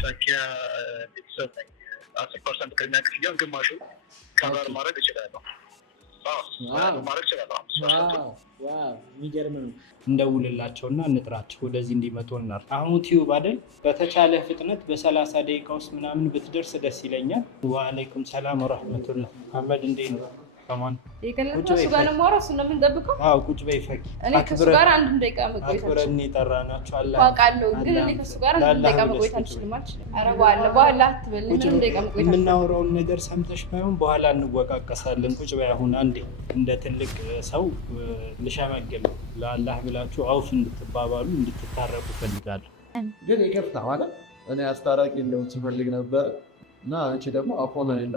ሸኪያ ቤተሰብ ነኝ። 10% ቅድሚያ ክፍያውን ግማሹ ከበር ማድረግ እችላለሁ። ማድረግ እችላለሁ። የሚገርም ነው። እንደውልላቸውና እንጥራቸው ወደዚህ እንዲመጡ እናር። አሁን ቲዩብ አይደል? በተቻለ ፍጥነት በ30 ደቂቃ ውስጥ ምናምን ብትደርስ ደስ ይለኛል። ወአለይኩም ሰላም ወራህመቱላህ። አህመድ እንዴት ነው? ከማን ከእሱ ጋር ነው የማወራው። እሱን ነው የምንጠብቀው። ቁጭ በይ ፈቂ። እኔ ከእሱ ጋር አንድ ደቂቃ መቆየት አክብረን የጠራናቸው አውቃለሁ፣ ግን እኔ ከእሱ ጋር አንድ ደቂቃ መቆየት አልችልም። ኧረ በኋላ አትበል። ምንም ደቂቃ መቆየት የምናወራውን ነገር ሰምተሽ ባይሆን በኋላ እንወቃቀሳለን። ቁጭ በይ አሁን አንዴ። እንደ ትልቅ ሰው ልሸመግል፣ ለአላህ ብላችሁ አውፍ እንድትባባሉ እንድትታረቁ ፈልጋለሁ። ግን ይቅርታ ማለት እኔ አስታራቂ እንደው ስፈልግ ነበር እና አንቺ ደግሞ አፎን አይደለ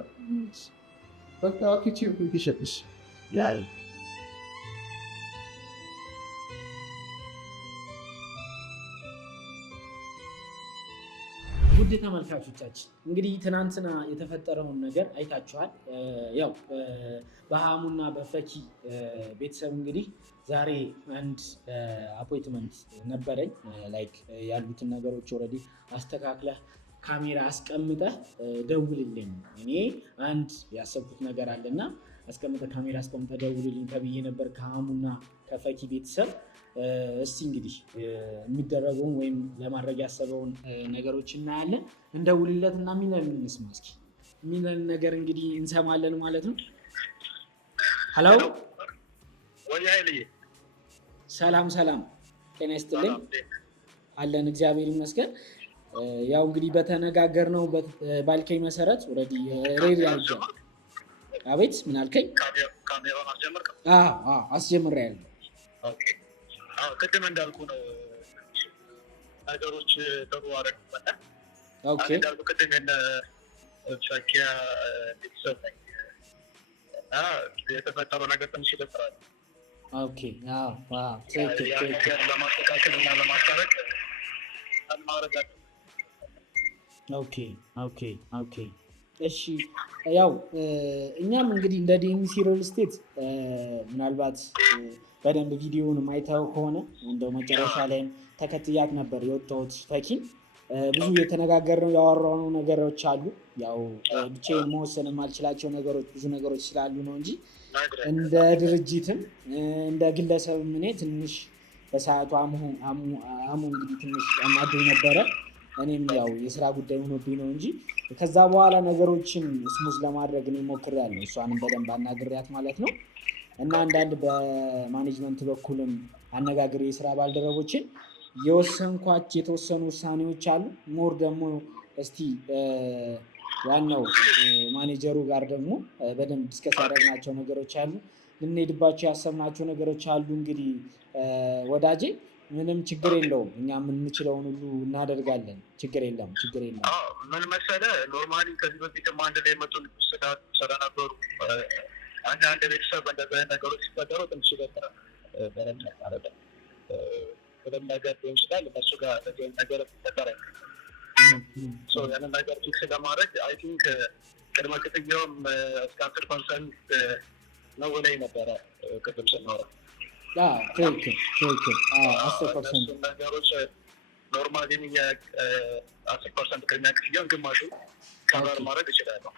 በቃ ኪቺው ይሽጥሽ ያል ውድ ተመልካቾቻችን እንግዲህ ትናንትና የተፈጠረውን ነገር አይታችኋል። ያው በሀሙና በፈኪ ቤተሰብ እንግዲህ ዛሬ አንድ አፖይንትመንት ነበረኝ። ላይክ ያሉትን ነገሮች ኦልሬዲ አስተካክለህ ካሜራ አስቀምጠህ ደውልልኝ፣ እኔ አንድ ያሰብኩት ነገር አለና አስቀምጠህ ካሜራ አስቀምጠህ ደውልልኝ ተብዬ ነበር ከሀሙና ከፈኪ ቤተሰብ። እስቲ እንግዲህ የሚደረገውን ወይም ለማድረግ ያሰበውን ነገሮች እናያለን። እንደውልለት እና የሚለን እንስማ። እስኪ የሚለን ነገር እንግዲህ እንሰማለን ማለት ነው። ሄሎ ሰላም ሰላም፣ ጤና ይስጥልኝ። አለን እግዚአብሔር ይመስገን። ያው እንግዲህ በተነጋገርነው ባልከኝ መሰረት ኦልሬዲ ሬዲ አድርጌ። አቤት ምን አልከኝ? ካሜራውን አስጀመርከው? አስጀምሬያለሁ። ቅድም እንዳልኩ ነው ነገሮች ጥሩ አደረግበታ። እንዳልኩ ቅድም ሸኪያ ቤተሰብ ነኝ እና የተፈጠረው ነገር ትንሽ ይደብራል። ለማስተካከል እና ለማስታረቅ ማድረግ አለ። እሺ ያው እኛም እንግዲህ እንደ ዲኤምሲ ሪል ስቴት ምናልባት በደንብ ቪዲዮውን አይተው ከሆነ እንደው መጨረሻ ላይም ተከትያት ነበር የወጣሁት ፈኪን። ብዙ የተነጋገርነው ያወራነው ነገሮች አሉ። ያው ብቻዬን መወሰን የማልችላቸው ነገሮች ብዙ ነገሮች ስላሉ ነው እንጂ እንደ ድርጅትም እንደ ግለሰብም እኔ ትንሽ በሰዓቱ አሙ እንግዲህ ትንሽ አናዶኝ ነበረ። እኔም ያው የስራ ጉዳይ ሆኖብኝ ነው እንጂ ከዛ በኋላ ነገሮችን ስሙዝ ለማድረግ እኔ ሞክሬያለሁ። እሷንም በደንብ አናግሬያት ማለት ነው። እና አንዳንድ በማኔጅመንት በኩልም አነጋግሬ የስራ ባልደረቦችን የወሰንኳቸው የተወሰኑ ውሳኔዎች አሉ። ሞር ደግሞ እስቲ ዋናው ማኔጀሩ ጋር ደግሞ በደንብ ዲስከስ ያደረግናቸው ነገሮች አሉ። ልንሄድባቸው ያሰብናቸው ነገሮች አሉ። እንግዲህ ወዳጄ ምንም ችግር የለውም። እኛ የምንችለውን ሁሉ እናደርጋለን። ችግር የለም። ምን መሰለህ፣ ኖርማሊ ከዚህ በፊትም አንድ ላይ መጡ ስለነበሩ አንድ ቤተሰብ እንደዚህ አይነት ነገሮች ሲፈጠሩ ትንሽ ይደብራል። በደንብ ነገር ሊሆን ይችላል እነሱ ጋር እንደዚህ አይነት ነገር ይፈጠራል። ያንን ነገር ፊክስ ለማድረግ አይ ቲንክ ቅድመ ክፍያውም እስከ 10% ነው ላይ ነበረ ቅድም ስናወራ። ነገሮች ኖርማሊ 10% ቅድሚያ ክፍያውን ግማሹ ከበር ማድረግ እችላለሁ።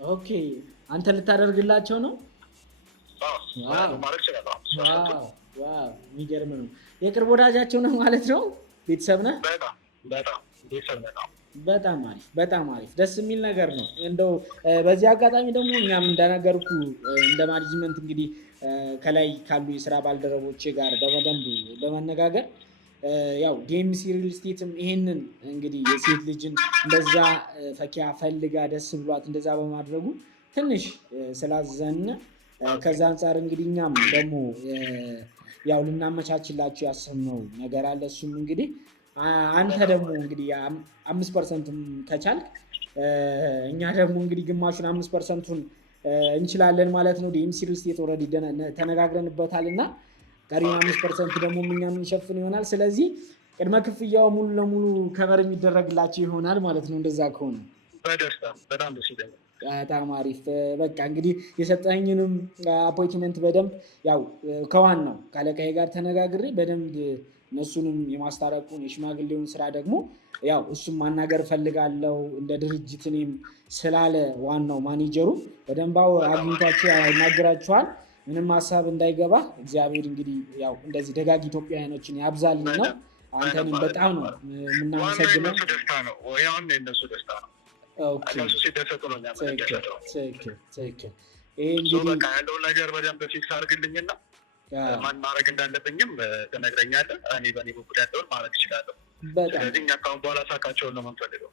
ኦኬ አንተ ልታደርግላቸው ነው? ማድረግ እችላለሁ። የሚገርም ነው። የቅርብ ወዳጃቸው ነው ማለት ነው? ቤተሰብ ነህ? በጣም አሪፍ ደስ የሚል ነገር ነው። እንደው በዚህ አጋጣሚ ደግሞ እኛም እንደነገርኩ እንደ ማኔጅመንት እንግዲህ ከላይ ካሉ የስራ ባልደረቦቼ ጋር በደንብ በመነጋገር ያው ዲኤምሲ ሪል ስቴትም ይሄንን እንግዲህ የሴት ልጅን እንደዛ ፈኪያ ፈልጋ ደስ ብሏት እንደዛ በማድረጉ ትንሽ ስላዘን ከዛ አንጻር እንግዲህ እኛም ደግሞ ያው ልናመቻችላችሁ ያሰብነው ነገር አለ። እሱም እንግዲህ አንተ ደግሞ እንግዲህ 5% ከቻልክ እኛ ደግሞ እንግዲህ ግማሹን 5%ቱን እንችላለን ማለት ነው። ዲኤምሲ ሪል ስቴት ኦልሬዲ ተነጋግረንበታል እና ቀሪውን 5% ደግሞ እኛ የምንሸፍን ይሆናል። ስለዚህ ቅድመ ክፍያው ሙሉ ለሙሉ ከበር የሚደረግላቸው ይሆናል ማለት ነው። እንደዛ ከሆነ በደስታ በጣም ደስ ይላል። በጣም አሪፍ። በቃ እንግዲህ የሰጠኝንም አፖይንትመንት በደንብ ያው ከዋናው ካለቃዬ ጋር ተነጋግሬ በደንብ እነሱንም የማስታረቁን የሽማግሌውን ስራ ደግሞ ያው እሱም ማናገር ፈልጋለሁ እንደ ድርጅት እኔም ስላለ ዋናው ማኔጀሩ በደንብ አግኝቷቸው ያናግራችኋል። ምንም ሀሳብ እንዳይገባ እግዚአብሔር እንግዲህ ያው እንደዚህ ደጋግ ኢትዮጵያውያኖችን ያብዛልን ነው። አንተንም በጣም ነው የምናመሰግነው። የእነሱ ደስታ ነው። ትክክል። በቃ ያለውን ነገር በደንብ ፊክስ አድርግልኝና ማን ማድረግ እንዳለብኝም ትነግረኛለህ። እኔ በእኔ በኩል ያለውን ማድረግ እችላለሁ። ስለዚህ እኛ ካሁን በኋላ ሳካቸውን ነው የምንፈልገው።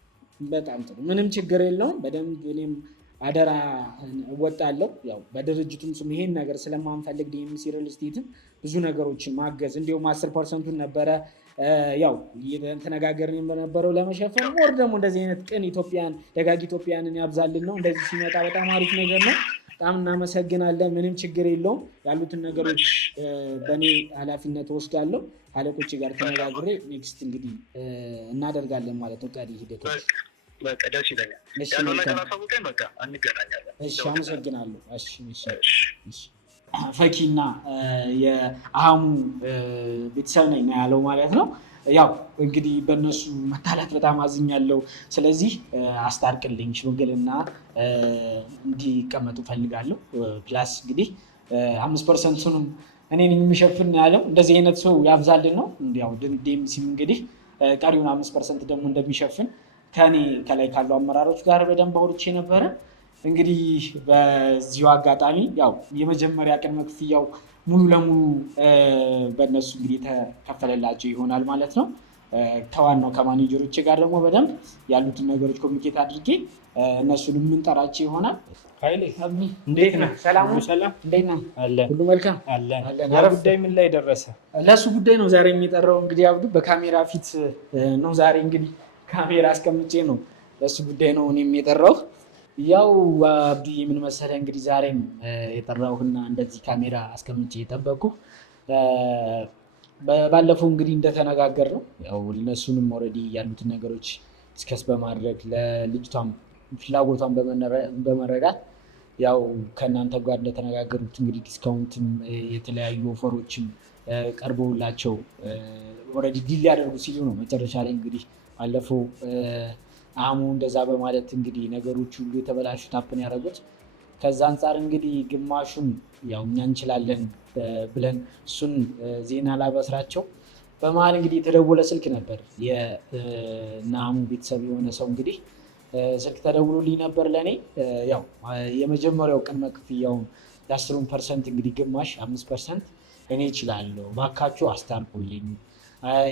በጣም ጥሩ፣ ምንም ችግር የለውም። በደንብ እኔም አደራ እወጣለሁ። ያው በድርጅቱም ስም ይሄን ነገር ስለማንፈልግ ዲኤምሲ ሪል ስቴትን ብዙ ነገሮችን ማገዝ እንዲሁም 10%ን ነበረ ያው ተነጋገርን በነበረው ለመሸፈን ወር ደግሞ እንደዚህ አይነት ቅን ኢትዮጵያን ደጋግ ኢትዮጵያንን ያብዛልን ነው። እንደዚህ ሲመጣ በጣም አሪፍ ነገር ነው። በጣም እናመሰግናለን። ምንም ችግር የለውም። ያሉትን ነገሮች በእኔ ኃላፊነት ወስዳለሁ። አለቆች ጋር ተነጋግሬ ኔክስት እንግዲህ እናደርጋለን ማለት ነው። ቀሪ ሂደቶች ደስ ይለኛል። ያለው ነገር አሳውቀኝ። በቃ እንገናኛለን። እሺ፣ አመሰግናለሁ። እሺ። ፈኪና የአህሙ ቤተሰብ ነኝ ነው ያለው ማለት ነው። ያው እንግዲህ በእነሱ መታላት በጣም አዝኛለሁ። ስለዚህ አስታርቅልኝ፣ ሽምግልና እንዲቀመጡ ፈልጋለሁ። ፕላስ እንግዲህ 5%ኑም እኔን የሚሸፍን ያለው እንደዚህ አይነት ሰው ያብዛልን ነው። እንዲያው ዲኤምሲም እንግዲህ ቀሪውን 5% ደግሞ እንደሚሸፍን ከኔ ከላይ ካሉ አመራሮች ጋር በደንብ አውርቼ ነበረ። እንግዲህ በዚሁ አጋጣሚ ያው የመጀመሪያ ቅድመ ክፍያው ሙሉ ለሙሉ በእነሱ እንግዲህ የተከፈለላቸው ይሆናል ማለት ነው። ከዋናው ከማኔጀሮች ጋር ደግሞ በደንብ ያሉትን ነገሮች ኮሚኒኬት አድርጌ እነሱን የምንጠራቸው ይሆናል። ኃይሌ እንዴት ነህ? ሰላም እንዴት ነህ? ሁሉ መልካም አለን። ጉዳይ ምን ላይ ደረሰ? ለእሱ ጉዳይ ነው ዛሬ የሚጠራው። እንግዲህ አብዱ በካሜራ ፊት ነው ዛሬ እንግዲህ ካሜራ አስቀምጬ ነው ለእሱ ጉዳይ ነው እኔም የጠራው። ያው አብዱ ምን መሰለህ እንግዲህ ዛሬም የጠራሁህና እንደዚህ ካሜራ አስቀምጬ የጠበቁ ባለፈው እንግዲህ እንደተነጋገር ነው ያው እነሱንም ኦልሬዲ ያሉትን ነገሮች ዲስከስ በማድረግ ለልጅቷም ፍላጎቷን በመረዳት ያው ከእናንተ ጋር እንደተነጋገሩት እንግዲህ ዲስካውንትም የተለያዩ ኦፈሮችም ቀርበውላቸው ኦልሬዲ ዲል ሊያደርጉ ሲሉ ነው መጨረሻ ላይ እንግዲህ ባለፈው አህሙ እንደዛ በማለት እንግዲህ ነገሮች ሁሉ የተበላሹ ታፕን ያደረጉት። ከዛ አንጻር እንግዲህ ግማሹን ያው እኛ እንችላለን ብለን እሱን ዜና ላበስራቸው በመሀል እንግዲህ የተደወለ ስልክ ነበር። የአህሙ ቤተሰብ የሆነ ሰው እንግዲህ ስልክ ተደውሎልኝ ነበር ለእኔ። ያው የመጀመሪያው ቅድመ ክፍያውን የ10% እንግዲህ ግማሽ 5% እኔ እችላለሁ፣ ባካችሁ አስታርቁልኝ፣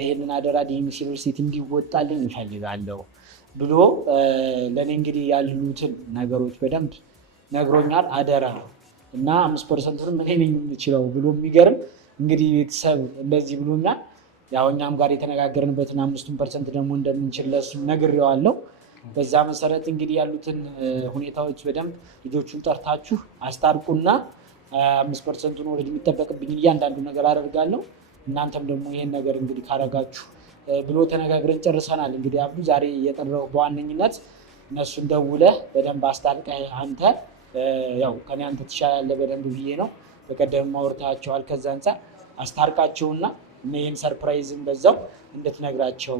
ይህንን አደራ ዲኤምሲ ሪል ስቴት እንዲወጣልኝ ይፈልጋለሁ ብሎ ለእኔ እንግዲህ ያሉትን ነገሮች በደንብ ነግሮኛል። አደራ እና 5%ንም እኔ ነኝ የምችለው ብሎ የሚገርም እንግዲህ ቤተሰብ እንደዚህ ብሎኛል። ያው እኛም ጋር የተነጋገርንበትን 5% ደግሞ እንደምንችል ለእሱም ነግሬዋለሁ። በዛ መሰረት እንግዲህ ያሉትን ሁኔታዎች በደንብ ልጆቹን ጠርታችሁ አስታርቁና 5%ን ወደ የሚጠበቅብኝ እያንዳንዱ ነገር አደርጋለሁ። እናንተም ደግሞ ይሄን ነገር እንግዲህ ካረጋችሁ ብሎ ተነጋግረን ጨርሰናል። እንግዲህ አብዱ ዛሬ የጠራው በዋነኝነት እነሱን ደውለህ በደንብ አስታርቀህ አንተ ያው ከኔ አንተ ትሻላለህ በደንብ ብዬ ነው። በቀደም አውርታቸዋል። ከዛ አንፃር አስታርቃቸውና ይህን ሰርፕራይዝን በዛው እንድትነግራቸው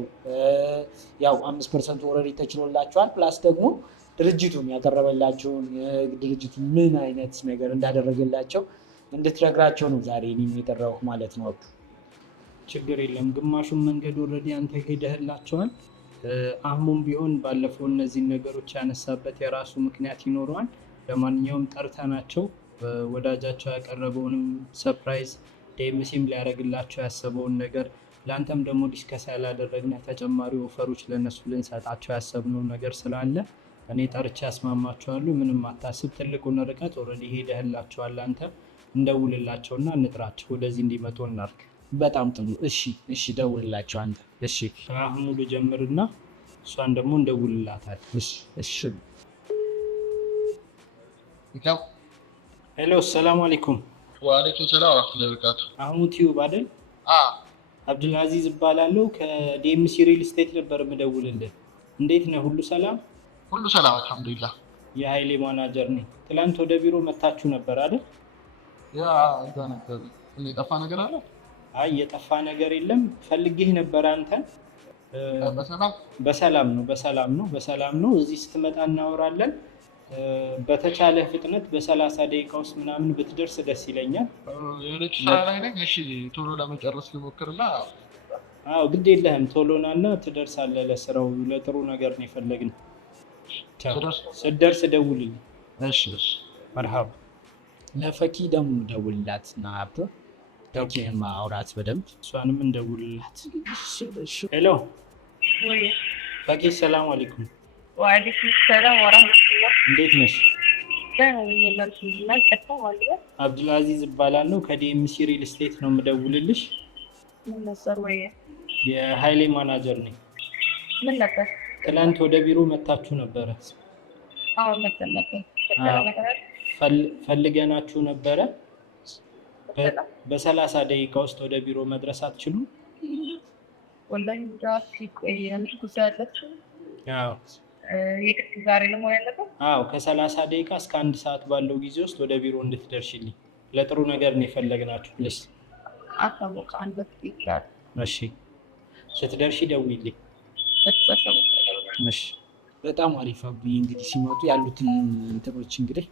ያው 5% ኦልሬዲ ተችሎላቸዋል። ፕላስ ደግሞ ድርጅቱን ያቀረበላቸውን ድርጅቱ ምን አይነት ነገር እንዳደረገላቸው እንድትነግራቸው ነው ዛሬ እኔም የጠራሁህ ማለት ነው። ችግር የለም። ግማሹን መንገድ ኦልሬዲ አንተ ሄደህላቸዋል። አህሙም ቢሆን ባለፈው እነዚህን ነገሮች ያነሳበት የራሱ ምክንያት ይኖረዋል። ለማንኛውም ጠርተናቸው ወዳጃቸው ያቀረበውንም ሰርፕራይዝ ዲኤምሲም ሊያደርግላቸው ያሰበውን ነገር ለአንተም ደግሞ ዲስከስ ያላደረግነው ተጨማሪ ኦፈሮች ለእነሱ ልንሰጣቸው ያሰብነው ነገር ስላለ እኔ ጠርቼ ያስማማቸዋለሁ። ምንም አታስብ። ትልቁን ርቀት ኦልሬዲ ሄደህላቸዋል። አንተ እንደውልላቸውና እንጥራቸው ወደዚህ እንዲመጡ እናድርግ። በጣም ጥሩ። እሺ ደውልላቸው አንተ። እሺ አህሙ ልጀምርና እሷን ደግሞ እንደውልላታል። እሺ ሄሎ፣ ሰላም አለይኩም። ወአለይኩም ሰላም ወራህመቱላሂ ወበረካቱ። አህሙ ቲዩብ አይደል? አብዱልአዚዝ እባላለሁ። ከዲኤምሲ ሪል ስቴት ነበር የምደውልልህ። እንዴት ነህ? ሁሉ ሰላም? ሁሉ ሰላም አልሐምዱሊላህ። የኃይሌ ማናጀር ነኝ። ትላንት ወደ ቢሮ መታችሁ ነበር አይደል? ያ እዛ ነበር። የጠፋ ነገር አለ? አይ የጠፋ ነገር የለም። ፈልጌህ ነበር አንተን። በሰላም ነው። እዚህ ስትመጣ እናወራለን። በተቻለ ፍጥነት በ30 ደቂቃ ውስጥ ምናምን ብትደርስ ደስ ይለኛል። ቶሎ ለመጨረስ ልሞክርና አዎ ግድ የለህም ቶሎ ናና ትደርሳለህ። ለስራው ለጥሩ ነገር ነው የፈለግነው። ስትደርስ ደውልልኝ። እሺ መርሃባ። ለፈኪ ደግሞ ደውልላት እና ፈኪህን ማውራት በደንብ እሷንም እንደውልላት። ሄሎ ፈኪ፣ ሰላም አለይኩም። ወአለይኩም ሰላም ወራህመቱላህ። እንዴት ነሽ? አብዱልአዚዝ እባላለሁ ከዲኤምሲ ሪል ስቴት ነው የምደውልልሽ። የሀይሌ ማናጀር ነኝ። ምን ነበር? ትናንት ወደ ቢሮ መታችሁ ነበረ? አዎ መተን ነበር። ፈልገናችሁ ነበረ። በ30 ደቂቃ ውስጥ ወደ ቢሮ መድረስ አትችሉም? ወላሂ ዳት ይቆያል ኩሳለት። አዎ ዛሬ ነው ያለበት። አዎ ከ30 ደቂቃ እስከ 1 ሰዓት ባለው ጊዜ ውስጥ ወደ ቢሮ እንድትደርሽልኝ ለጥሩ ነገር ነው የፈለግናችሁ። ፕሊስ አታውቅ አንድ ይላል። እሺ ስትደርሺ ደውይልኝ። እሺ በጣም አሪፍ አብይ። እንግዲህ ሲመጡ ያሉትን እንትኖች እንግዲህ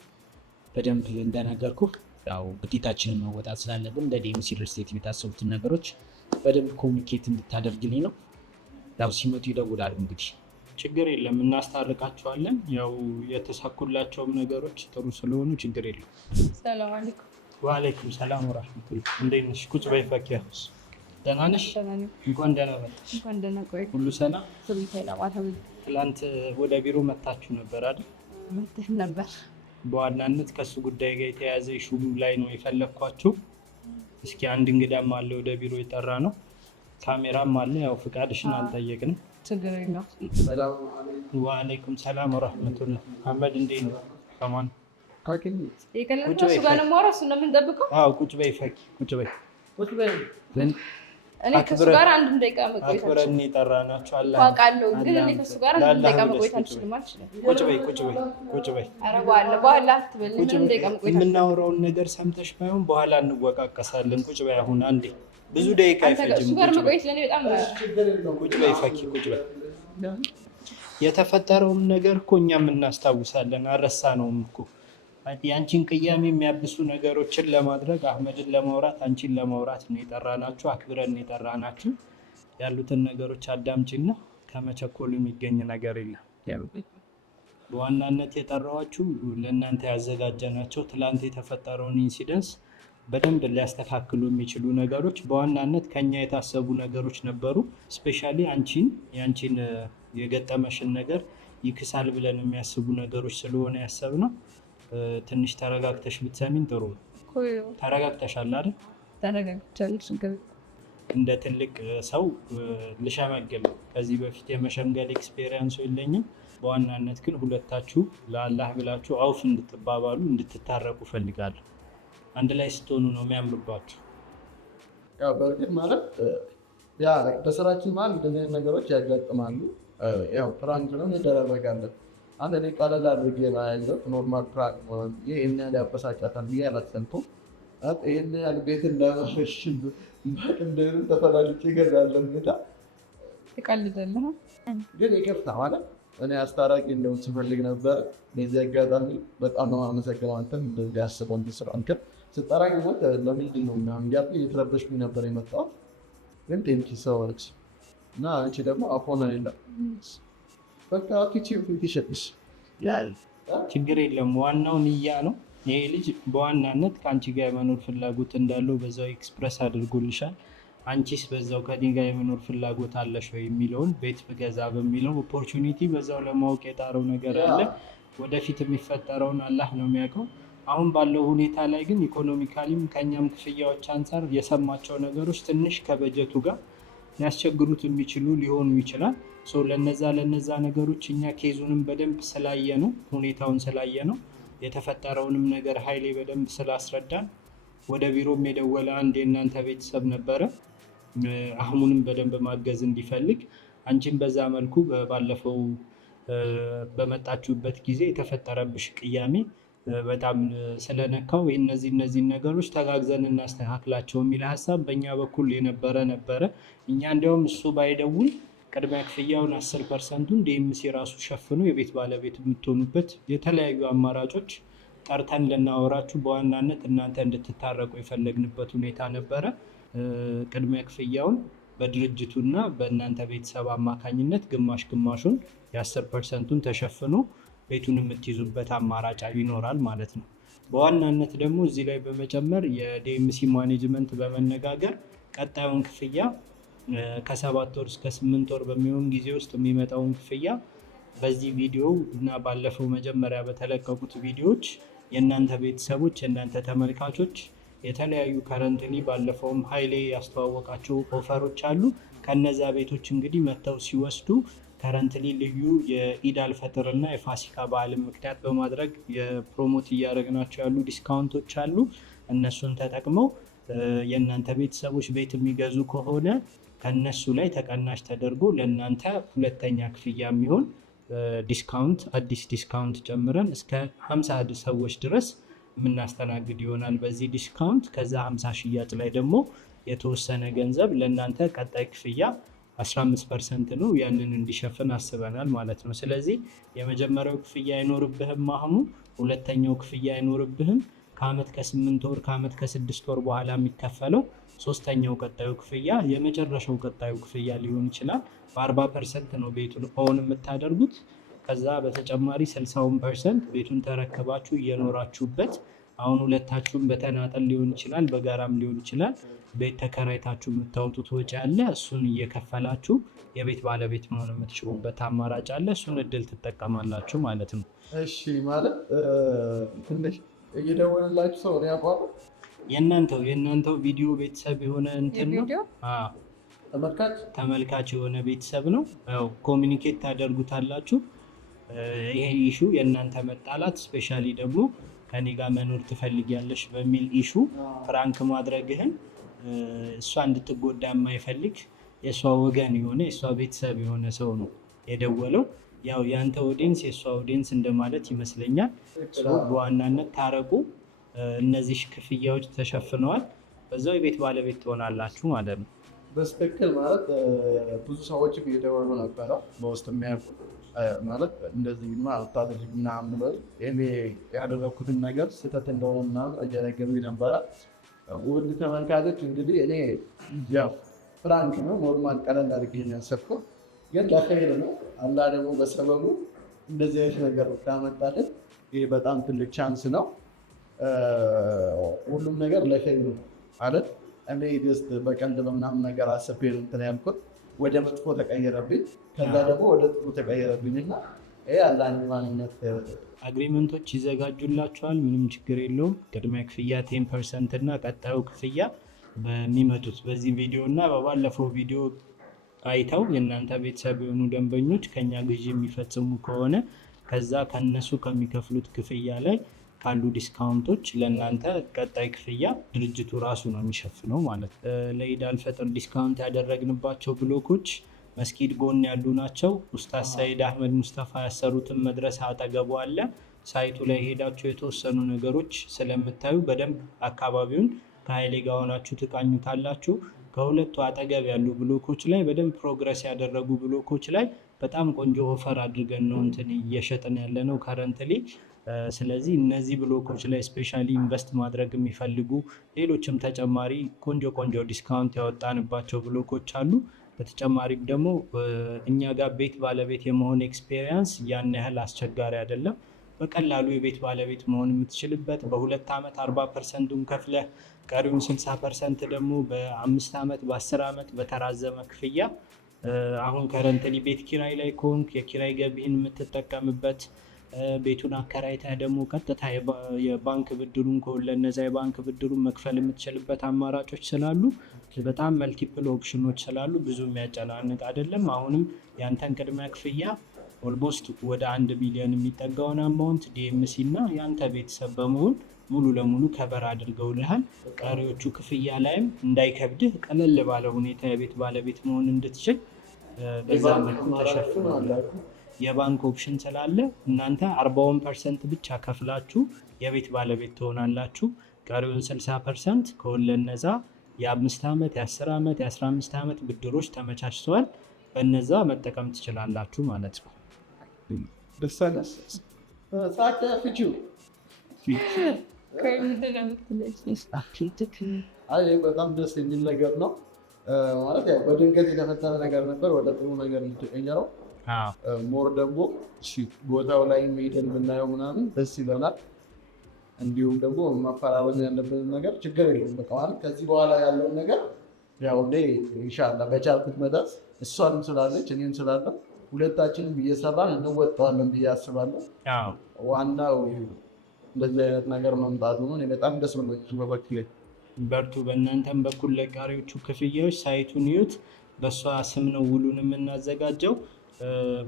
በደንብ እንደነገርኩ ያው ግዴታችንን መወጣት ስላለብን እንደ ዲኤምሲ ሪል ስቴት የታሰቡትን ነገሮች በደንብ ኮሚኒኬት እንድታደርግልኝ ነው። ያው ሲመጡ ይደውላሉ። እንግዲህ ችግር የለም እናስታርቃቸዋለን። ያው የተሳኩላቸውም ነገሮች ጥሩ ስለሆኑ ችግር የለም። ሰላም አለይኩም። ወአለይኩም ሰላም ወራህመቱላህ። እንዴት ነሽ? ቁጭ በይ ፈኪያ። ደህና ነሽ? እንኳን ደህና መጣሽ። እንኳን ደህና ቆይ። ሁሉ ሰላም? አልሐምዱሊላህ። ትላንት ወደ ቢሮ መታችሁ ነበር አይደል? መጥተን ነበር። በዋናነት ከሱ ጉዳይ ጋር የተያያዘ ኢሹ ላይ ነው የፈለግኳችሁ። እስኪ አንድ እንግዳም አለ ወደ ቢሮ የጠራ ነው፣ ካሜራም አለ። ያው ፍቃድሽን አልጠየቅንም። ችግር የለም። ወአለይኩም ሰላም ወራህመቱላህ። አህመድ እንዴት ነው? ሰማን የከለከሱ ጋር ነው የማወራው። እሱን ነው የምንጠብቀው። አዎ ቁጭ በይ ፈኪ፣ ቁጭ በይ። እኔ ከሱ ጋር አንድም ደቂቃ መቆየት አክብረን የጠራናችሁ አለ አውቃለሁ፣ ግን እኔ ከሱ ጋር አንድም ደቂቃ መቆየት አልችልም። ቁጭ በይ፣ ቁጭ በይ፣ ቁጭ በይ። ኧረ በኋላ አትበል። ምንም ደቂቃ መቆየት የምናወራውን ነገር ሰምተሽ ባይሆን በኋላ እንወቃቀሳለን። ቁጭ በይ። አሁን አንዴ ብዙ ደቂቃ አይፈጅም። እሱ ጋር መቆየት ለእኔ በጣም ቁጭ በይ ፈኪ፣ ቁጭ በይ። የተፈጠረውን ነገር እኮ እኛም እናስታውሳለን፣ አልረሳነውም እኮ። የአንቺን ቅያሜ የሚያብሱ ነገሮችን ለማድረግ አህመድን ለማውራት አንቺን ለማውራት ነው የጠራናችሁ። አክብረን የጠራናችሁ። ያሉትን ነገሮች አዳምጪና ከመቸኮሉ የሚገኝ ነገር የለም። በዋናነት የጠራኋችሁ ለእናንተ ያዘጋጀናቸው ትላንት የተፈጠረውን ኢንሲደንስ በደንብ ሊያስተካክሉ የሚችሉ ነገሮች፣ በዋናነት ከኛ የታሰቡ ነገሮች ነበሩ። ስፔሻሊ የአንቺን የገጠመሽን ነገር ይክሳል ብለን የሚያስቡ ነገሮች ስለሆነ ያሰብነው። ትንሽ ተረጋግተሽ ብትሰሚን ጥሩ ነው። ተረጋግተሻል አይደል? ተረጋግቻለሁ። እንደ ትልቅ ሰው ልሸመግል ነው። ከዚህ በፊት የመሸምገል ኤክስፔሪንሱ የለኝም። በዋናነት ግን ሁለታችሁ ለአላህ ብላችሁ አውፍ እንድትባባሉ እንድትታረቁ ፈልጋለሁ። አንድ ላይ ስትሆኑ ነው የሚያምርባችሁ። ያው በእርግጥ ማለት በስራችን ማለት እንደዚህ ነገሮች ያጋጥማሉ። ያው ፕራንክ ነው እንደረጋጋለን። አንድ እኔ ቀለል አድርጌ ባያይዘው ኖርማል ፕራንክ ነው። ይሄን ያህል ያበሳጫታል ብዬ አላሰብኩም። ይሄን ያህል ቤት እንዳመሽ እንደምን ተፈላልጬ እገዛለሁ። ሁኔታ ትቀልዳለህ ግን ይቅርታ ማለት እኔ አስታራቂ እንደው ስፈልግ ነበር። በዚህ አጋጣሚ በጣም ነው አመሰግነው። አንተም እንደዚህ ያስበው እንዲስራ አንተ ስጠራኝ ነው ለምንድን ነው ምናምን እያልኩ እየተረበሽኩኝ ነበር የመጣው። ግን ቴንኪ ሰዎች እና አንቺ ደግሞ አፎን አይደለም በቃ ፊትሽሽ ያል ችግር የለም። ዋናው ንያ ነው። ይሄ ልጅ በዋናነት ከአንቺ ጋር የመኖር ፍላጎት እንዳለው በዛው ኤክስፕረስ አድርጎልሻል። አንቺስ በዛው ከኔ ጋር የመኖር ፍላጎት አለሽ ወይ የሚለውን ቤት ብገዛ በሚለው ኦፖርቹኒቲ በዛው ለማወቅ የጣረው ነገር አለ። ወደፊት የሚፈጠረውን አላህ ነው የሚያውቀው። አሁን ባለው ሁኔታ ላይ ግን ኢኮኖሚካሊም ከኛም ክፍያዎች አንጻር የሰማቸው ነገሮች ትንሽ ከበጀቱ ጋር ሊያስቸግሩት የሚችሉ ሊሆኑ ይችላል። ለነዛ ነገሮች እኛ ኬዙንም በደንብ ስላየ ነው፣ ሁኔታውን ስላየ ነው፣ የተፈጠረውንም ነገር ኃይሌ በደንብ ስላስረዳን ወደ ቢሮም የደወለ አንድ የእናንተ ቤተሰብ ነበረ አህሙንም በደንብ ማገዝ እንዲፈልግ። አንቺን በዛ መልኩ ባለፈው በመጣችሁበት ጊዜ የተፈጠረብሽ ቅያሜ በጣም ስለነካው እነዚህ ነገሮች ተጋግዘን እናስተካክላቸው የሚል ሀሳብ በእኛ በኩል ነበረ። እኛ እንዲያውም እሱ ባይደውል ቅድሚያ ክፍያውን 10%ን ዲኤምሲ ራሱ ሸፍኖ የቤት ባለቤት የምትሆኑበት የተለያዩ አማራጮች ጠርተን ልናወራችሁ በዋናነት እናንተ እንድትታረቁ የፈለግንበት ሁኔታ ነበረ። ቅድሚያ ክፍያውን በድርጅቱና በእናንተ ቤተሰብ አማካኝነት ግማሹን የ10%ን ተሸፍኖ ቤቱን የምትይዙበት አማራጭ ይኖራል ማለት ነው። በዋናነት ደግሞ እዚህ ላይ በመጨመር የዲኤምሲ ማኔጅመንት በመነጋገር ቀጣዩን ክፍያ ከ7 ወር እስከ 8 ወር በሚሆን ጊዜ ውስጥ የሚመጣውን ክፍያ በዚህ ቪዲዮ እና ባለፈው መጀመሪያ በተለቀቁት ቪዲዮዎች የእናንተ ቤተሰቦች የእናንተ ተመልካቾች የተለያዩ ከረንትሊ ባለፈውም ኃይሌ ያስተዋወቃቸው ኦፈሮች አሉ። ከነዛ ቤቶች እንግዲህ መጥተው ሲወስዱ ከረንትሊ ልዩ የኢድ አልፈጥር እና የፋሲካ በዓልን ምክንያት በማድረግ የፕሮሞት እያደረግናቸው ያሉ ዲስካውንቶች አሉ። እነሱን ተጠቅመው የእናንተ ቤተሰቦች ቤት የሚገዙ ከሆነ ከነሱ ላይ ተቀናሽ ተደርጎ ለእናንተ ሁለተኛ ክፍያ የሚሆን አዲስ ዲስካውንት ጨምረን እስከ 50 ሰዎች ድረስ የምናስተናግድ ይሆናል በዚህ ዲስካውንት። ከዛ 50 ሽያጭ ላይ ደግሞ የተወሰነ ገንዘብ ለእናንተ ቀጣይ ክፍያ 15% ነው፣ ያንን እንዲሸፍን አስበናል ማለት ነው። ስለዚህ የመጀመሪያው ክፍያ አይኖርብህም አሁኑ፣ ሁለተኛው ክፍያ አይኖርብህም ከአመት ከ8 ወር ከአመት ከ6 ወር በኋላ የሚከፈለው ሶስተኛው ቀጣዩ ክፍያ የመጨረሻው ቀጣዩ ክፍያ ሊሆን ይችላል። በ40% ነው ቤቱን ኦን የምታደርጉት። ከዛ በተጨማሪ 60% ቤቱን ተረከባችሁ እየኖራችሁበት አሁን ሁለታችሁም በተናጠል ሊሆን ይችላል በጋራም ሊሆን ይችላል ቤት ተከራይታችሁ የምታወጡት ወጪ አለ። እሱን እየከፈላችሁ የቤት ባለቤት መሆን የምትችሉበት አማራጭ አለ። እሱን እድል ትጠቀማላችሁ ማለት ነው። እሺ ማለት ትንሽ እየደወለላችሁ ሰው ነው ያቋሩ የእናንተው ቪዲዮ ቤተሰብ የሆነ እንትን ነው። ተመልካች የሆነ ቤተሰብ ነው። ያው ኮሚኒኬት ታደርጉታላችሁ። ይሄ ኢሹ የእናንተ መጣላት ስፔሻሊ ደግሞ ከኔ ጋር መኖር ትፈልጊያለሽ በሚል ኢሹ ፍራንክ ማድረግህን እሷ እንድትጎዳ የማይፈልግ የእሷ ወገን የሆነ የእሷ ቤተሰብ የሆነ ሰው ነው የደወለው። ያው የአንተ ኦዲየንስ የእሷ ኦዲየንስ እንደማለት ይመስለኛል። በዋናነት ታረቁ። እነዚህ ክፍያዎች ተሸፍነዋል። በዛው የቤት ባለቤት ትሆናላችሁ ማለት ነው። በትክክል ማለት ብዙ ሰዎች እየደወሉ ነበረ በውስጥ የሚያውቁ ማለት እንደዚህ አልታደርግ ምናምን በል እኔ ያደረኩትን ነገር ስህተት እንደሆነ ምናምን እየነገሩኝ ነበረ። ውድ ተመልካቾች እንግዲህ እኔ ያው ፍራንክ ነው ኖርማል ቀለል አድርጌ ያሰብኩት፣ ግን ለኸይር ነው። አላ ደግሞ በሰበቡ እንደዚህ አይነት ነገር ካመጣልን ይህ በጣም ትልቅ ቻንስ ነው። ሁሉም ነገር ለኸይር ነው ማለት እኔ ጀስት በቀልድ በምናምን ነገር አስቤ ነው እንትን ያልኩት፣ ወደ መጥፎ ተቀየረብኝ። ከዛ ደግሞ ወደ ጥሩ ተቀየረብኝና ይሄ አላህ ማንነት አግሪመንቶች ይዘጋጁላቸዋል። ምንም ችግር የለውም። ቅድሚያ ክፍያ 10% እና ቀጣዩ ክፍያ በሚመጡት በዚህ ቪዲዮ እና በባለፈው ቪዲዮ አይተው የእናንተ ቤተሰብ የሆኑ ደንበኞች ከኛ ግዢ የሚፈጽሙ ከሆነ ከዛ ከነሱ ከሚከፍሉት ክፍያ ላይ ካሉ ዲስካውንቶች ለእናንተ ቀጣይ ክፍያ ድርጅቱ ራሱ ነው የሚሸፍነው ማለት ነው። ለኢድ አልፈጥር ዲስካውንት ያደረግንባቸው ብሎኮች መስጊድ ጎን ያሉ ናቸው። ኡስታዝ ሰይድ አህመድ ሙስጠፋ ያሰሩትን መድረሳ አጠገቡ አለ። ሳይቱ ላይ ሄዳችሁ የተወሰኑ ነገሮች ስለምታዩ በደንብ አካባቢውን ከኃይሌ ጋር ሆናችሁ ትቃኙታላችሁ። ከሁለቱ አጠገብ ያሉ ብሎኮች ላይ በደንብ ፕሮግረስ ያደረጉ ብሎኮች ላይ በጣም ቆንጆ ኦፈር አድርገን ነው እንትን እየሸጥን ያለ ነው ከረንትሊ። ስለዚህ እነዚህ ብሎኮች ላይ ስፔሻሊ ኢንቨስት ማድረግ የሚፈልጉ ሌሎችም ተጨማሪ ቆንጆ ዲስካውንት ያወጣንባቸው ብሎኮች አሉ። በተጨማሪም ደግሞ እኛ ጋር ቤት ባለቤት የመሆን ኤክስፔሪየንስ ያን ያህል አስቸጋሪ አይደለም። በቀላሉ የቤት ባለቤት መሆን የምትችልበት በ2 ዓመት 40%ን ከፍለህ ቀሪውን 60% ደግሞ በ5 ዓመት በ10 ዓመት በተራዘመ ክፍያ አሁን ከረንትሊ ቤት ኪራይ ላይ ከሆንክ የኪራይ ገቢህን የምትጠቀምበት ቤቱን አከራይተህ ደግሞ ቀጥታ የባንክ ብድሩን ከወለድ ነፃ የባንክ ብድሩን መክፈል የምትችልበት አማራጮች ስላሉ በጣም መልቲፕል ኦፕሽኖች ስላሉ ብዙ የሚያጨናንቅ አይደለም። አሁንም ያንተን ቅድሚያ ክፍያ ኦልሞስት ወደ 1 ሚሊዮን የሚጠጋውን አማውንት ዲኤምሲ እና ያንተ ቤተሰብ በመሆን ሙሉ ለሙሉ ከበር አድርገውልሃል። ቀሪዎቹ ክፍያ ላይም እንዳይከብድህ ቀለል ባለ ሁኔታ የቤት ባለቤት መሆን እንድትችል በዛ መልኩ ተሸፍኗል። የባንክ ኦፕሽን ስላለ እናንተ 40% ብቻ ከፍላችሁ የቤት ባለቤት ትሆናላችሁ። ቀሪውን 60% ከወለድ ነፃ የ5 ዓመት የ10 ዓመት የ15 ዓመት ብድሮች ተመቻችተዋል። በነዛ መጠቀም ትችላላችሁ ማለት ነው። በጣም ደስ የሚል ነገር ነው ማለት ያው በድንገት የተፈጠረ ነገር ነበር ወደ ጥሩ ነገር የተቀየረው። ሞር ደግሞ ቦታው ላይ ሄደን ብናየው ምናምን ደስ ይለናል። እንዲሁም ደግሞ ማፈራረም ያለብን ነገር ችግር የለውም። በቃ ማለት ከዚህ በኋላ ያለውን ነገር ያው ኢንሻአላህ በቻልኩት መጠን እሷንም ስላለች እኔም ስላለው ሁለታችንም እየሰራን እንወጣዋለን ብዬ አስባለሁ። ዋናው እንደዚህ አይነት ነገር መምጣቱ ነው። እኔ በጣም ደስ ብሎኛል በበኩሌ። በርቱ። በእናንተም በኩል ለቀሪዎቹ ክፍያዎች ሳይቱን ይዩት። በእሷ ስም ነው ውሉን የምናዘጋጀው።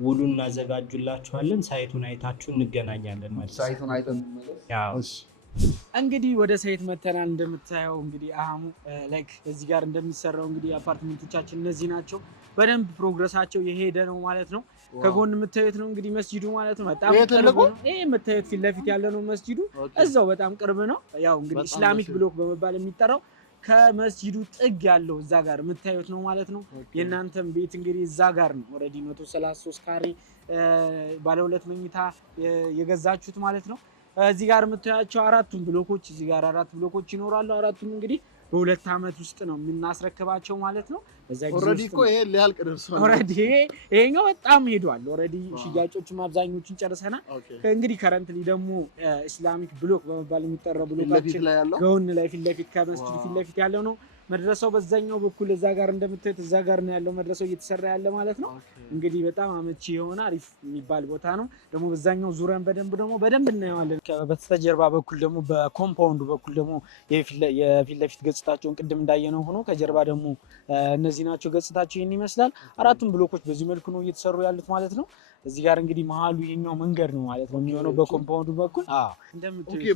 ውሉን እናዘጋጁላችኋለን። ሳይቱን አይታችሁ እንገናኛለን ማለት ሳይቱን አይተን እንግዲህ ወደ ሳይት መተናል። እንደምታየው እንግዲህ አህሙ ላይክ እዚህ ጋር እንደሚሰራው እንግዲህ አፓርትመንቶቻችን እነዚህ ናቸው። በደንብ ፕሮግረሳቸው የሄደ ነው ማለት ነው። ከጎን የምታዩት ነው እንግዲህ መስጂዱ ማለት ነው። በጣም ቅርብ ነው። ይሄ የምታዩት ፊት ለፊት ያለ ነው መስጂዱ። እዛው በጣም ቅርብ ነው። ያው እንግዲህ ኢስላሚክ ብሎክ በመባል የሚጠራው ከመስጂዱ ጥግ ያለው እዛ ጋር የምታዩት ነው ማለት ነው። የእናንተም ቤት እንግዲህ እዛ ጋር ነው። ኦልሬዲ 133 ካሬ ባለ 2 መኝታ የገዛችሁት ማለት ነው። እዚህ ጋር የምታያቸው አራቱም ብሎኮች እዚህ ጋር 4 ብሎኮች ይኖራሉ። አራቱም እንግዲህ በ2 ዓመት ውስጥ ነው የምናስረክባቸው ማለት ነው። ኦልሬዲ እኮ ይሄ ሊያልቅ ደርሷል። ኦልሬዲ ይሄኛው በጣም ሄዷል። ኦልሬዲ ሽያጮችም አብዛኞቹን ጨርሰናል። እንግዲህ ከረንትሊ ደግሞ ኢስላሚክ ብሎክ በመባል የሚጠራው ብሎካችን ጎን ላይ ፊት ለፊት ከመስጂዱ ፊት ለፊት ያለው ነው። መድረሳው በዛኛው በኩል እዛ ጋር እንደምታዩት እዛ ጋር ነው ያለው መድረሳው እየተሰራ ያለ ማለት ነው። እንግዲህ በጣም አመቺ የሆነ አሪፍ የሚባል ቦታ ነው። ደግሞ በዛኛው ዙሪያን በደንብ እናየዋለን። በስተጀርባ በኩል ደግሞ በኮምፓውንዱ በኩል ደግሞ የፊት ለፊት ገጽታቸውን ቅድም እንዳየነው ሆኖ ከጀርባ ደግሞ እነዚህ ናቸው። ገጽታቸው ይህን ይመስላል። አራቱም ብሎኮች በዚህ መልኩ ነው እየተሰሩ ያሉት ማለት ነው። እዚህ ጋር እንግዲህ መሀሉ ይሄኛው መንገድ ነው ማለት ነው የሚሆነው በኮምፓውንዱ በኩል።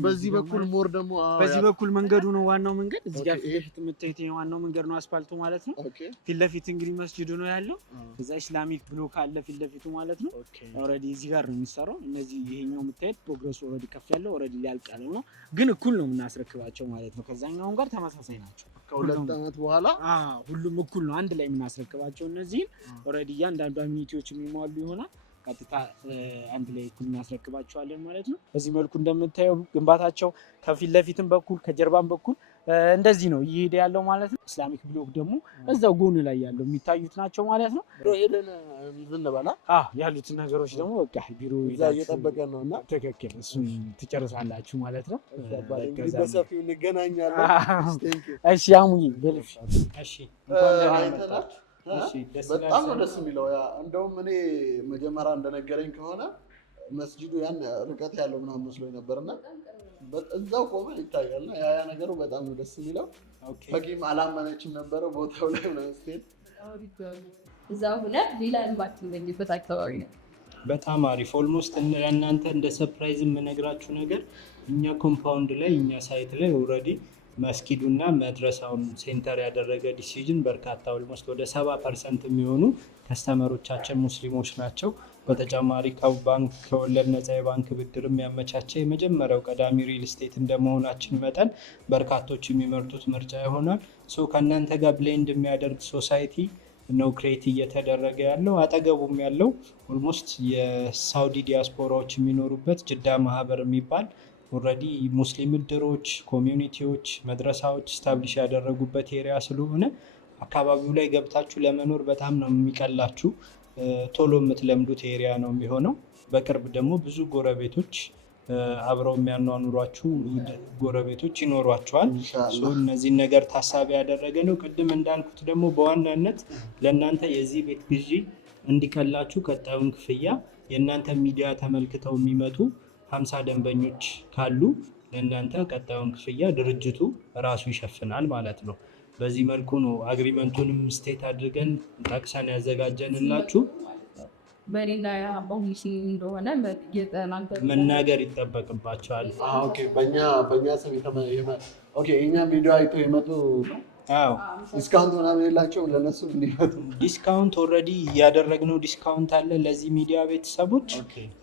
በዚህ በኩል ሞር ደግሞ በዚህ በኩል መንገዱ ነው ዋናው መንገድ። እዚህ ጋር ፊት ለፊት የምታዩት ዋናው መንገድ ነው አስፋልቱ ማለት ነው። ፊት ለፊት እንግዲህ መስጂዱ ነው ያለው። እዛ ኢስላሚክ ብሎክ አለ ፊት ለፊቱ ማለት ነው። ኦልሬዲ እዚህ ጋር ነው የሚሰራው። እነዚህ ይሄኛው የምታዩት ፕሮግረሱ ኦልሬዲ ከፍ ያለው ኦልሬዲ ሊያልቅ ያለው ነው፣ ግን እኩል ነው የምናስረክባቸው ማለት ነው። ከዛኛው ጋር ተመሳሳይ ናቸው። ከ2 ዓመት በኋላ ሁሉም እኩል ነው አንድ ላይ የምናስረክባቸው። እነዚህን ኦልሬዲ እያንዳንዱ አሚኒቲዎች የሚሟሉ ይሆናል። ቀጥታ አንድ ላይ እኩል እናስረክባቸዋለን ማለት ነው። በዚህ መልኩ እንደምታየው ግንባታቸው ከፊት ለፊትም በኩል ከጀርባም በኩል እንደዚህ ነው እየሄደ ያለው ማለት ነው። ኢስላሚክ ብሎክ ደግሞ እዛው ጎን ላይ ያለው የሚታዩት ናቸው ማለት ነው። ሄደን እንበላ ያሉትን ነገሮች ደግሞ በቃ ቢሮ እየጠበቀን ነው እና ትክክል እሱን ትጨርሳላችሁ ማለት ነው። በሰፊው እንገናኛለን። እሺ አሙዬ በልሽ። እሺ በጣም ነው ደስ የሚለው። እንደውም እኔ መጀመሪያ እንደነገረኝ ከሆነ መስጂዱ ያን ርቀት ያለው ምናምን መስሎኝ ነበርና እዛው ቆመ ይታያልና ያ ነገሩ በጣም ነው ደስ የሚለው። ፈቂም አላመነችም ነበረ ቦታው ላይ ነው ስትሄድ እዛው ሆነ ሌላ ልማት እንደኝበት አካባቢ ነው። በጣም አሪፍ። ኦልሞስት እናንተ እንደ ሰርፕራይዝ የምነግራችሁ ነገር እኛ ኮምፓውንድ ላይ እኛ ሳይት ላይ ኦልሬዲ መስጊዱና መድረሳውን ሴንተር ያደረገ ዲሲዥን በርካታ ኦልሞስት ወደ 70% የሚሆኑ ከስተመሮቻችን ሙስሊሞች ናቸው። በተጨማሪ ከባንክ ከወለድ ነፃ የባንክ ብድር የሚያመቻቸ የመጀመሪያው ቀዳሚ ሪል ስቴት እንደመሆናችን መጠን በርካቶች የሚመርጡት ምርጫ ይሆናል። ከእናንተ ጋር ብሌንድ የሚያደርግ ሶሳይቲ ነው ክሬት እየተደረገ ያለው። አጠገቡም ያለው ኦልሞስት የሳውዲ ዲያስፖራዎች የሚኖሩበት ጅዳ ማህበር የሚባል ኦልሬዲ ሙስሊም እድሮች፣ ኮሚዩኒቲዎች፣ መድረሳዎች ስታብሊሽ ያደረጉበት ኤሪያ ስለሆነ አካባቢው ላይ ገብታችሁ ለመኖር በጣም ነው የሚቀላችሁ። ቶሎ የምትለምዱት ኤሪያ ነው የሚሆነው። በቅርብ ደግሞ ብዙ ጎረቤቶች አብረው የሚያኗኑሯችሁ ጎረቤቶች ይኖሯቸዋል። እነዚህን ነገር ታሳቢ ያደረገ ነው። ቅድም እንዳልኩት ደግሞ በዋናነት ለእናንተ የዚህ ቤት ግዢ እንዲቀላችሁ ቀጣዩን ክፍያ የእናንተ ሚዲያ ተመልክተው የሚመጡ 50 ደንበኞች ካሉ ለእናንተ ቀጣዩን ክፍያ ድርጅቱ ራሱ ይሸፍናል ማለት ነው። በዚህ መልኩ ነው አግሪመንቱንም ስቴት አድርገን ጠቅሰን ያዘጋጀንላችሁ። በሌላ ፖሊሲ እንደሆነ መናገር ይጠበቅባቸዋል። በእኛ ስም የኛ ቪዲዮ አይቶ የመጡ አዎ ዲስካውንት ምናምን የላቸውም ለነሱ እንዲመጡ? ዲስካውንት ኦልሬዲ እያደረግነው ዲስካውንት አለ ለዚህ ሚዲያ ቤተሰቦች።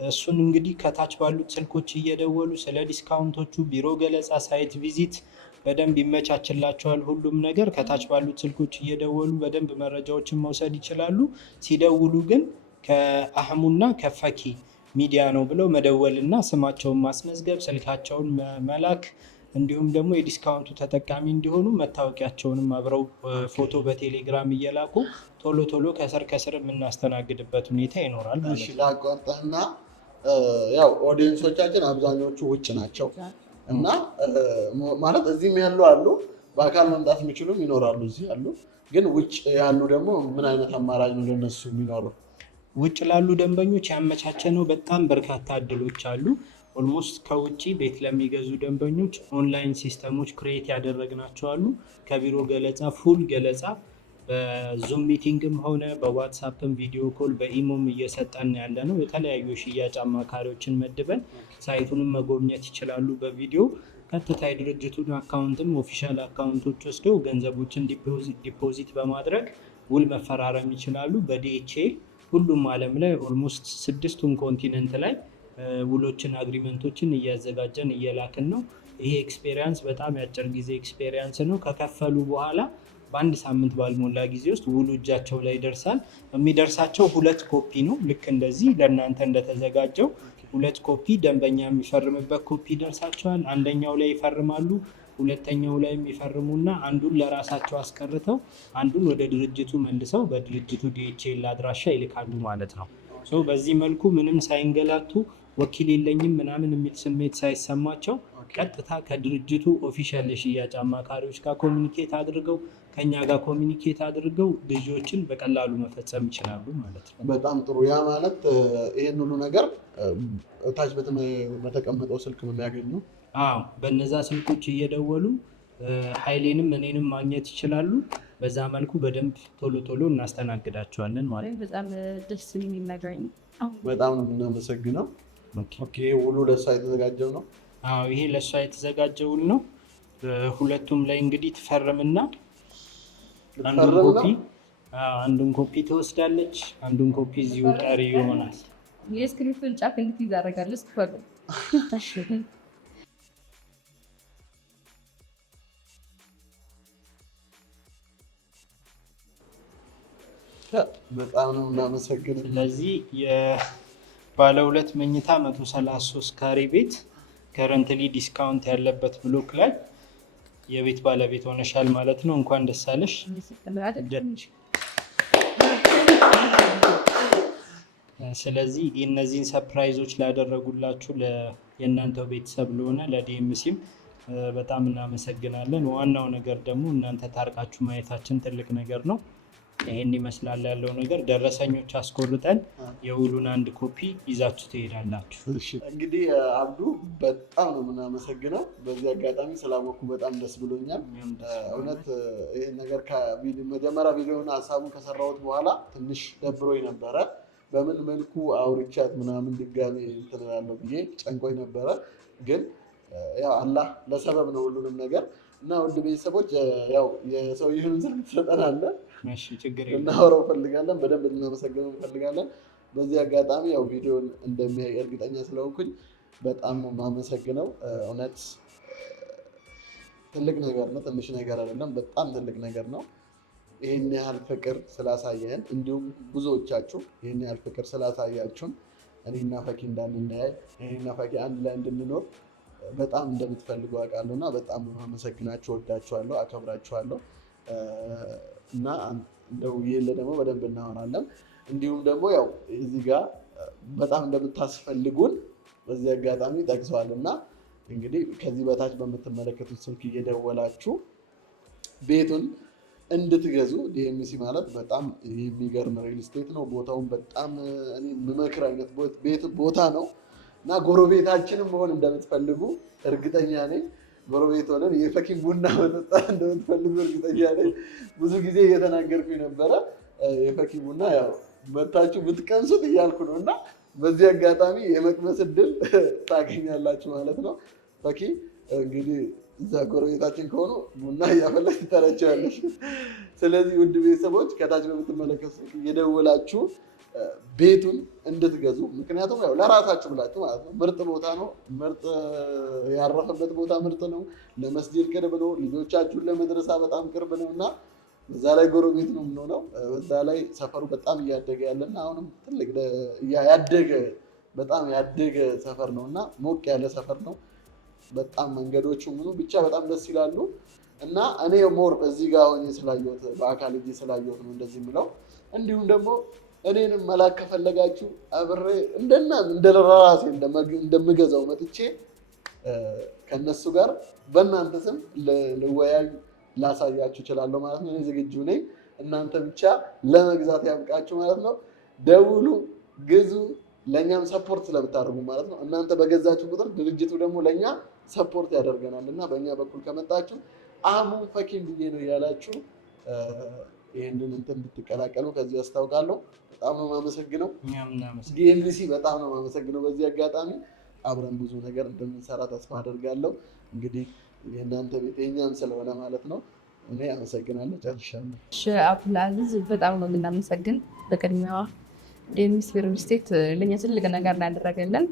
እሱን እንግዲህ ከታች ባሉት ስልኮች እየደወሉ ስለ ዲስካውንቶቹ ቢሮ ገለጻ፣ ሳይት ቪዚት በደንብ ይመቻችላቸዋል። ሁሉም ነገር ከታች ባሉት ስልኮች እየደወሉ በደንብ መረጃዎችን መውሰድ ይችላሉ። ሲደውሉ ግን ከአህሙና ከፈኪ ሚዲያ ነው ብለው መደወልና ስማቸውን ማስመዝገብ፣ ስልካቸውን መላክ እንዲሁም ደግሞ የዲስካውንቱ ተጠቃሚ እንዲሆኑ መታወቂያቸውንም አብረው ፎቶ በቴሌግራም እየላኩ ቶሎ ቶሎ ከስር የምናስተናግድበት ሁኔታ ይኖራል ማለት ነው። ላቋርጠና ያው ኦዲየንሶቻችን አብዛኞቹ ውጭ ናቸው እና ማለት እዚህም ያሉ አሉ፣ በአካል መምጣት የሚችሉም ይኖራሉ፣ እዚህ ያሉ ግን ውጭ ያሉ ደግሞ ምን አይነት አማራጭ ነው ለነሱ የሚኖሩ? ውጭ ላሉ ደንበኞች ያመቻቸነው በጣም በርካታ እድሎች አሉ። ኦልሞስት ከውጭ ቤት ለሚገዙ ደንበኞች ኦንላይን ሲስተሞች ክሬት ያደረግናቸው አሉ። ከቢሮ ገለጻ ፉል ገለጻ በዙም ሚቲንግም ሆነ በዋትሳፕም ቪዲዮ ኮል በኢሞም እየሰጠን ያለ ነው። የተለያዩ ሽያጭ አማካሪዎችን መድበን ሳይቱንም መጎብኘት ይችላሉ። በቪዲዮ ቀጥታ የድርጅቱን አካውንትም ኦፊሻል አካውንቶች ወስደው ገንዘቦችን ዲፖዚት በማድረግ ውል መፈራረም ይችላሉ። በዲኤችኤ ሁሉም ዓለም ላይ ኦልሞስት 6ቱም ኮንቲነንት ላይ ውሎችን አግሪመንቶችን እያዘጋጀን እየላክን ነው። ይሄ ኤክስፔሪያንስ በጣም ያጭር ጊዜ ኤክስፔሪያንስ ነው። ከከፈሉ በኋላ በአንድ ሳምንት ባልሞላ ጊዜ ውስጥ ውሉ እጃቸው ላይ ይደርሳል። የሚደርሳቸው 2 ኮፒ ነው። ልክ እንደዚህ ለእናንተ እንደተዘጋጀው 2 ኮፒ ደንበኛ የሚፈርምበት ኮፒ ይደርሳቸዋል። አንደኛው ላይ ይፈርማሉ፣ ሁለተኛው ላይ የሚፈርሙና አንዱን ለራሳቸው አስቀርተው አንዱን ወደ ድርጅቱ መልሰው በድርጅቱ ዲኤችኤል አድራሻ ይልካሉ ማለት ነው። በዚህ መልኩ ምንም ሳይንገላቱ ወኪል የለኝም ምናምን የሚል ስሜት ሳይሰማቸው ቀጥታ ከድርጅቱ ኦፊሻል የሽያጭ አማካሪዎች ጋር ኮሚኒኬት አድርገው ከኛ ጋር ኮሚኒኬት አድርገው ግዢዎችን በቀላሉ መፈጸም ይችላሉ ማለት ነው። በጣም ጥሩ። ያ ማለት ይህን ሁሉ ነገር ታች በተቀመጠው ስልክ ነው የሚያገኙ? አዎ፣ በነዛ ስልኮች እየደወሉ ኃይሌንም እኔንም ማግኘት ይችላሉ። በዛ መልኩ በደንብ ቶሎ ቶሎ እናስተናግዳቸዋለን ማለት ነው። በጣም ደስ የሚል ነገር ነው። በጣም ነው የምናመሰግነው። ኦኬ፣ ውሉ ለእሷ የተዘጋጀው ነው? አዎ፣ ይሄ ለእሷ የተዘጋጀ ውል ነው። ሁለቱም ላይ እንግዲህ ትፈርምና አንዱን ኮፒ ትወስዳለች፣ አንዱን ኮፒ እዚሁ ቀሪ ይሆናል። የስክሪፕቱን ጫፍ እንድትይዝ አደርጋለሁ። በጣም ነው የምናመሰግነው። ስለዚህ የባለ 2 መኝታ 133 ካሬ ቤት ከረንትሊ ዲስካውንት ያለበት ብሎክ ላይ የቤት ባለቤት ሆነሻል ማለት ነው። እንኳን ደስ አለሽ። ስለዚህ እነዚህን ሰርፕራይዞች ላደረጉላችሁ የእናንተው ቤተሰብ ለሆነ ለዲኤምሲም በጣም እናመሰግናለን። ዋናው ነገር ደግሞ እናንተ ታርቃችሁ ማየታችን ትልቅ ነገር ነው። ይሄን ይመስላል ያለው ነገር። ደረሰኞች አስቆርጠን የውሉን 1 ኮፒ ይዛችሁ ትሄዳላችሁ። እንግዲህ አብዱ በጣም ነው የምናመሰግነው። በዚህ አጋጣሚ ስላወቅኩ በጣም ደስ ብሎኛል። እውነት ይሄን ነገር መጀመሪያ ቪዲዮውን ሀሳቡን ከሰራሁት በኋላ ትንሽ ደብሮኝ ነበረ። በምን መልኩ አውርቻት ምናምን ድጋሚ እንትን እላለሁ ብዬ ጨንቆኝ ነበረ። ግን ያው አላህ ለሰበብ ነው ሁሉንም ነገር እና ውድ ቤተሰቦች ያው የሰውየውን ስልክ ትሰጠናለህ፣ እናወራው ፈልጋለን፣ በደንብ ልናመሰግነው እንፈልጋለን። በዚህ አጋጣሚ ያው ቪዲዮን እንደሚያይ እርግጠኛ ስለሆንኩኝ በጣም ነው የማመሰግነው። እውነት ትልቅ ነገር ነው፣ ትንሽ ነገር አይደለም፣ በጣም ትልቅ ነገር ነው። ይህን ያህል ፍቅር ስላሳየን እንዲሁም ብዙዎቻችሁ ይህን ያህል ፍቅር ስላሳያችሁን እኔና ፈኪ እንዳንለያይ እኔና ፈኪ አንድ ላይ እንድንኖር በጣም እንደምትፈልጉ አውቃለሁ እና በጣም አመሰግናችሁ፣ ወዳችኋለሁ፣ አከብራችኋለሁ እና ደውዬልህ ደግሞ በደንብ እናወራለን። እንዲሁም ደግሞ ያው እዚህ ጋር በጣም እንደምታስፈልጉን በዚህ አጋጣሚ ጠቅሰዋል እና እንግዲህ ከዚህ በታች በምትመለከቱት ስልክ እየደወላችሁ ቤቱን እንድትገዙ። ዲኤምሲ ማለት በጣም የሚገርም ሪል ስቴት ነው። ቦታውን በጣም የምመክር አይነት ቦታ ነው እና ጎረቤታችንም መሆን እንደምትፈልጉ እርግጠኛ ነኝ። ጎረቤት ሆነን የፈኪን ቡና መጠጣት እንደምትፈልጉ እርግጠኛ ነኝ። ብዙ ጊዜ እየተናገርኩኝ ነበረ። የፈኪ ቡና ያው መታችሁ ብትቀምሱት እያልኩ ነው እና በዚህ አጋጣሚ የመቅመስ እድል ታገኛላችሁ ማለት ነው። ፈኪ እንግዲህ እዛ ጎረቤታችን ከሆኑ ቡና እያፈላች ትጠራቸዋለች። ስለዚህ ውድ ቤተሰቦች ከታች በምትመለከቱ እየደወላችሁ ቤቱን እንድትገዙ ምክንያቱም ያው ለራሳችሁ ብላችሁ ማለት ነው። ምርጥ ቦታ ነው። ምርጥ ያረፈበት ቦታ ምርጥ ነው። ለመስጂድ ቅርብ ነው። ልጆቻችሁን ለመድረሳ በጣም ቅርብ ነው እና በዛ ላይ ጎረቤት ነው የምንሆነው። በዛ ላይ ሰፈሩ በጣም እያደገ ያለና አሁንም ትልቅ ያደገ በጣም ያደገ ሰፈር ነው እና ሞቅ ያለ ሰፈር ነው። በጣም መንገዶቹ ምኑ ብቻ በጣም ደስ ይላሉ እና እኔ ሞር እዚህ ጋር ሆኜ ስላየሁት በአካል እዚህ ስላየሁት ነው እንደዚህ የምለው። እንዲሁም ደግሞ እኔንም መላክ ከፈለጋችሁ አብሬ እንደራሴ እንደምገዛው መጥቼ ከነሱ ጋር በእናንተ ስም ልወያዩ ላሳያችሁ እችላለሁ ማለት ነው። እኔ ዝግጁ ነኝ። እናንተ ብቻ ለመግዛት ያብቃችሁ ማለት ነው። ደውሉ፣ ግዙ። ለእኛም ሰፖርት ስለምታደርጉ ማለት ነው። እናንተ በገዛችሁ ቁጥር ድርጅቱ ደግሞ ለእኛ ሰፖርት ያደርገናል እና በእኛ በኩል ከመጣችሁ አህሙን ፈኪን ብዬ ነው እያላችሁ ይህንን እንትን እንድትቀላቀሉ ከዚህ ያስታውቃለሁ። በጣም ነው የማመሰግነው። ዲኤምሲ በጣም ነው የማመሰግነው። በዚህ አጋጣሚ አብረን ብዙ ነገር እንደምንሰራ ተስፋ አደርጋለሁ። እንግዲህ የእናንተ ቤት የእኛም ስለሆነ ማለት ነው። እኔ አመሰግናለሁ። ጨርሻለሁ። አብዱልአዚዝ በጣም ነው የምናመሰግን። በቅድሚያ ዲኤምሲ ሪል ስቴት ለእኛ ትልቅ ነገር ያደረገልን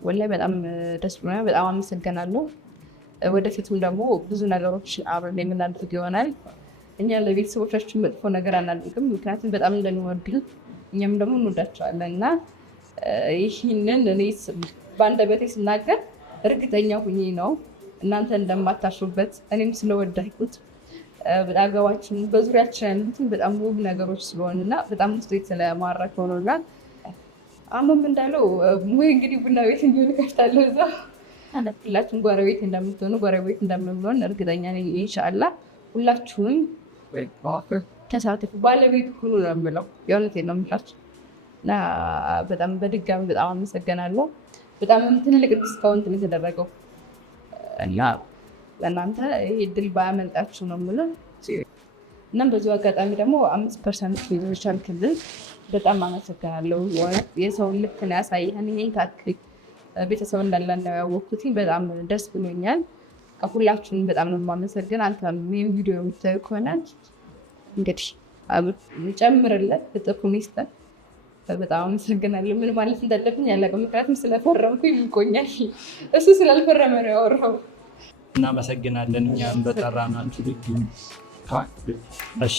ወላሂ በጣም ደስ ብሎኛል። በጣም አመሰግናለሁ። ወደፊቱም ደግሞ ብዙ ነገሮች አብረን የምናደርግ ይሆናል። እኛ ለቤተሰቦቻችን መጥፎ ነገር አናደርግም፣ ምክንያቱም በጣም እንደሚወዱን እኛም ደግሞ እንወዳቸዋለን እና ይህንን እኔ በአንደበቴ ስናገር እርግጠኛ ሁኜ ነው እናንተ እንደማታሹበት እኔም ስለወዳኩት አገባችን በዙሪያችን ያሉትን በጣም ውብ ነገሮች ስለሆኑና በጣም ውስጥ ስለማራክ ሆኖናል። አሁንም እንዳለው ሙይ እንግዲህ ቡና ቤት እንዲሆን ከፍታለሁ እዛ ሁላችሁም ጎረቤት እንደምትሆኑ ጎረቤት እንደምንሆን እርግጠኛ ነኝ። ኢንሻአላህ ሁላችሁም ተሳተፉ፣ ባለቤት ሁሉ ነው የምለው። የእውነቴን ነው የምላችሁ እና በጣም በድጋሚ በጣም አመሰግናለሁ። በጣም ትልቅ ዲስካውንት ነው የተደረገው እና ለእናንተ ይሄ ድል ባያመልጣችሁ ነው የምለው። እናም በዚሁ አጋጣሚ ደግሞ 5% ፊዞቻል ክልል በጣም አመሰግናለሁ። የሰው ልክ ነው ያሳየን። ይሄን ታክል ቤተሰብ እንዳለን ነው ያወቅኩት። በጣም ደስ ብሎኛል። ሁላችሁም በጣም ነው የማመሰግን። አንተም ይሄን ቪዲዮ የምታዩ ከሆነ እንግዲህ ጨምርለት እጥፉን ይስጠን። በጣም አመሰግናለሁ። ምን ማለት እንዳለብኝ አላውቅም፣ ምክንያቱም ስለፈረምኩኝ ይቆኛል። እሱ ስላልፈረመ ነው ያወራው። እናመሰግናለን። እኛም በጠራናችሁ ልክ እሺ